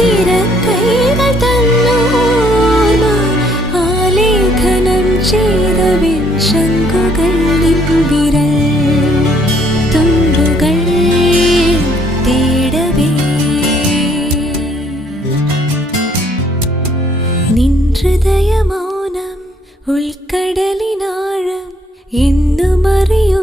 തിരക്കൈകൾ തന്നോർമ്മ ആലേഖനം ചെയ്തവിൻ ശംഖുകൾ വിരൽ തുമ്പുകൾ തേടവേ നിൻ ഹൃദയമൗനം ഉൾക്കടലിനാഴം എന്നും അറിയോ